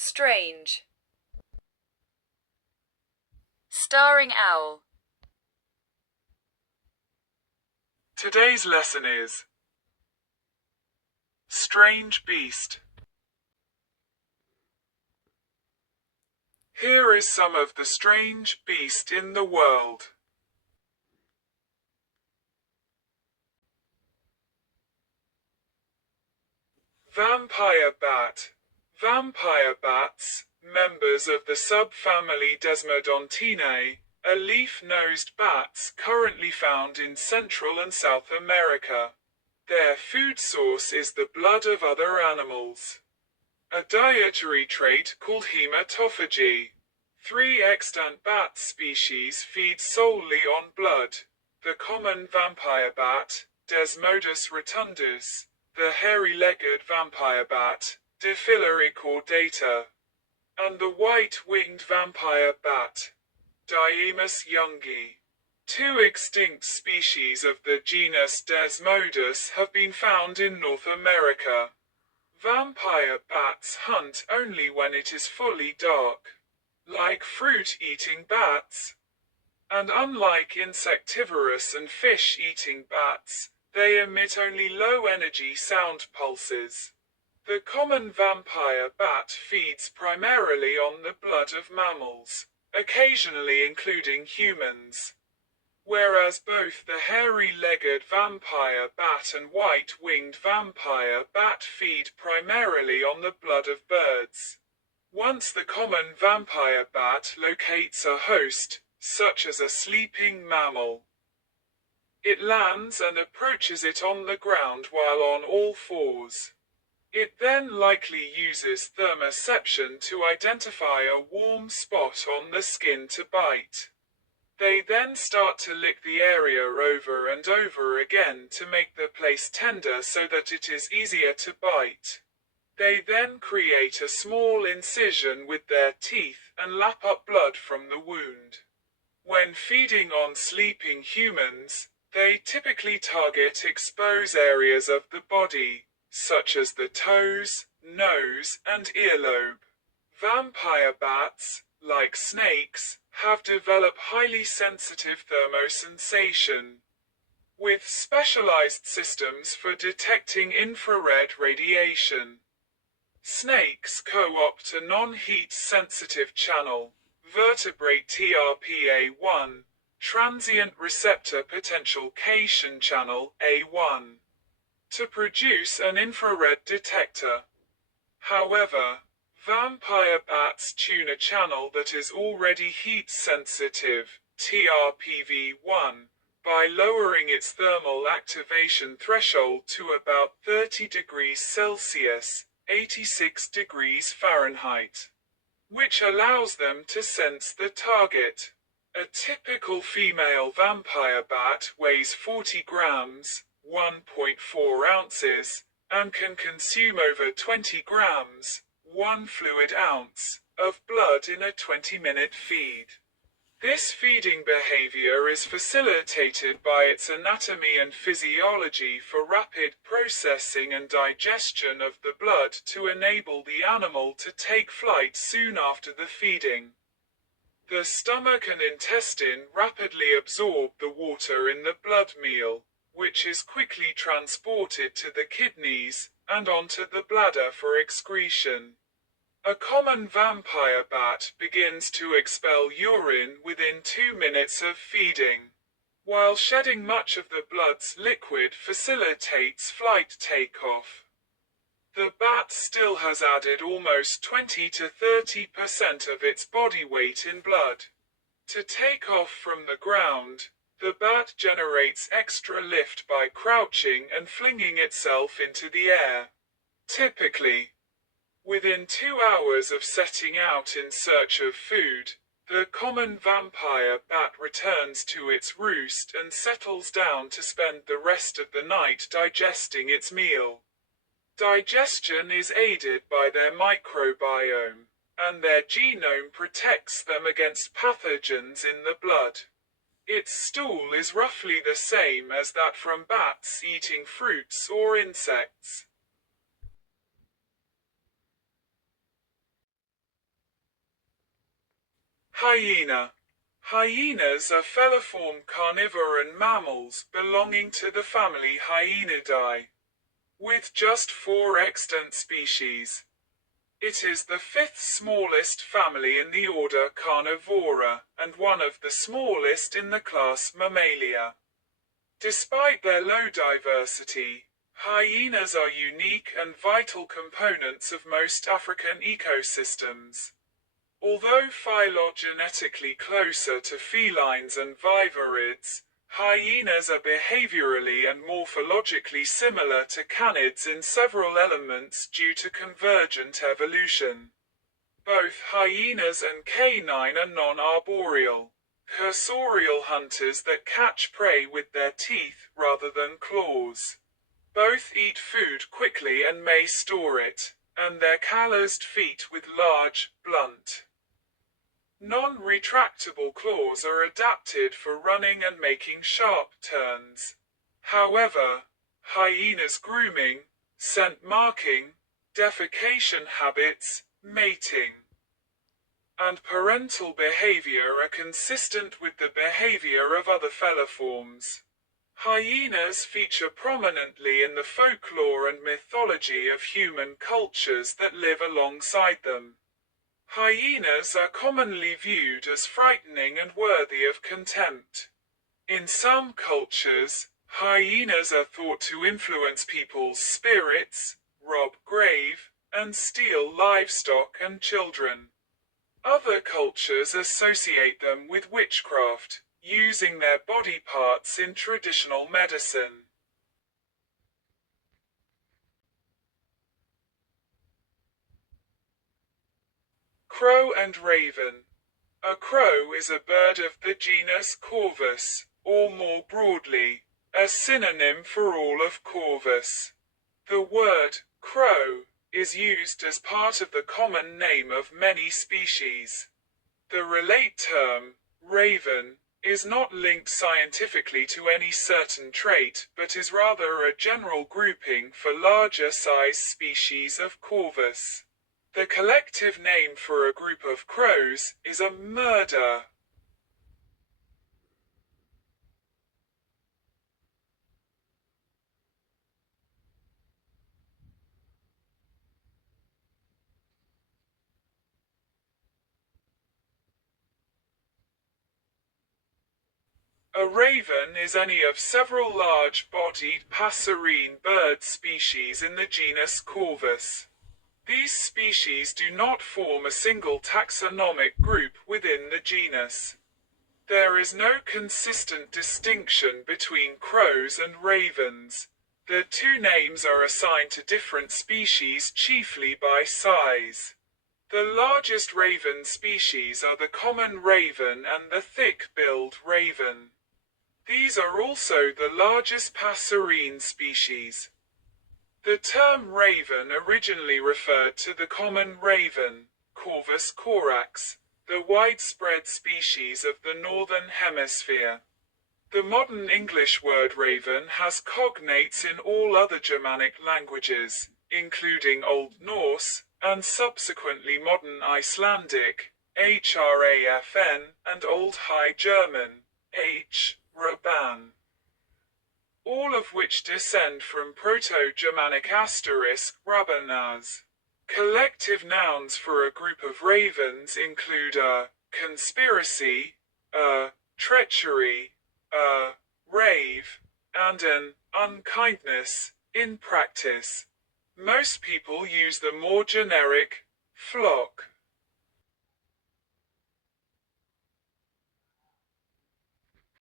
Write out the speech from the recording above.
strange, starring owl. Today's lesson is strange beast. Here is some of the strange beast in the world. Vampire bat. Vampire bats, members of the subfamily Desmodontinae, are leaf-nosed bats currently found in Central and South America. Their food source is the blood of other animals. A dietary trait called hematophagy. 3 extant bat species feed solely on blood. The common vampire bat, Desmodus rotundus, the hairy-legged vampire bat, Diphyllory cordata, and the white-winged vampire bat, Diemus youngi. 2 extinct species of the genus Desmodus have been found in North America. Vampire bats hunt only when it is fully dark. Like fruit-eating bats, and unlike insectivorous and fish-eating bats, they emit only low-energy sound pulses. The common vampire bat feeds primarily on the blood of mammals, occasionally including humans. Whereas both the hairy-legged vampire bat and white-winged vampire bat feed primarily on the blood of birds. Once the common vampire bat locates a host, such as a sleeping mammal, it lands and approaches it on the ground while on all fours. It then likely uses thermoception to identify a warm spot on the skin to bite. They then start to lick the area over and over again to make the place tender so that it is easier to bite. They then create a small incision with their teeth and lap up blood from the wound. When feeding on sleeping humans, they typically target exposed areas of the body, such as the toes, nose, and earlobe. Vampire bats, like snakes, have developed highly sensitive thermosensation, with specialized systems for detecting infrared radiation. Snakes co-opt a non-heat sensitive channel, vertebrate TRPA1, transient receptor potentiation channel A1, to produce an infrared detector. However, vampire bats tune a channel that is already heat sensitive, TRPV1, by lowering its thermal activation threshold to about 30 degrees Celsius, 86 degrees Fahrenheit, which allows them to sense the target. A typical female vampire bat weighs 40 grams, 1.4 ounces, and can consume over 20 grams, 1 fluid ounce, of blood in a 20-minute feed. This feeding behavior is facilitated by its anatomy and physiology for rapid processing and digestion of the blood to enable the animal to take flight soon after the feeding. The stomach and intestine rapidly absorb the water in the blood meal, which is quickly transported to the kidneys and onto the bladder for excretion. A common vampire bat begins to expel urine within 2 minutes of feeding, while shedding much of the blood's liquid facilitates flight takeoff. The bat still has added almost 20 to 30% of its body weight in blood. To take off from the ground, the bat generates extra lift by crouching and flinging itself into the air. Typically, within 2 hours of setting out in search of food, the common vampire bat returns to its roost and settles down to spend the rest of the night digesting its meal. Digestion is aided by their microbiome, and their genome protects them against pathogens in the blood. Its stool is roughly the same as that from bats eating fruits or insects. Hyena. Hyenas are feliform carnivorous mammals belonging to the family Hyenidae, with just 4 extant species. It is the 5th smallest family in the order Carnivora, and one of the smallest in the class Mammalia. Despite their low diversity, hyenas are unique and vital components of most African ecosystems. Although phylogenetically closer to felines and vivarids, hyenas are behaviorally and morphologically similar to canids in several elements due to convergent evolution. Both hyenas and canine are non-arboreal, cursorial hunters that catch prey with their teeth rather than claws. Both eat food quickly and may store it, and their calloused feet with large, blunt, non-retractable claws are adapted for running and making sharp turns. However, hyenas' grooming, scent marking, defecation habits, mating, and parental behavior are consistent with the behavior of other feliforms. Hyenas feature prominently in the folklore and mythology of human cultures that live alongside them. Hyenas are commonly viewed as frightening and worthy of contempt. In some cultures, hyenas are thought to influence people's spirits, rob grave, and steal livestock and children. Other cultures associate them with witchcraft, using their body parts in traditional medicine. Crow and raven. A crow is a bird of the genus Corvus, or more broadly, a synonym for all of Corvus. The word crow is used as part of the common name of many species. The relate term, raven, is not linked scientifically to any certain trait, but is rather a general grouping for larger size species of Corvus. The collective name for a group of crows is a murder. A raven is any of several large-bodied passerine bird species in the genus Corvus. These species do not form a single taxonomic group within the genus. There is no consistent distinction between crows and ravens. The two names are assigned to different species chiefly by size. The largest raven species are the common raven and the thick-billed raven. These are also the largest passerine species. The term raven originally referred to the common raven, Corvus corax, the widespread species of the northern hemisphere. The modern English word raven has cognates in all other Germanic languages, including Old Norse, and subsequently modern Icelandic, hrafn, and Old High German, raban, all of which descend from Proto-Germanic *rabanaz. Collective nouns for a group of ravens include a conspiracy, a treachery, a rave, and an unkindness. In practice, most people use the more generic flock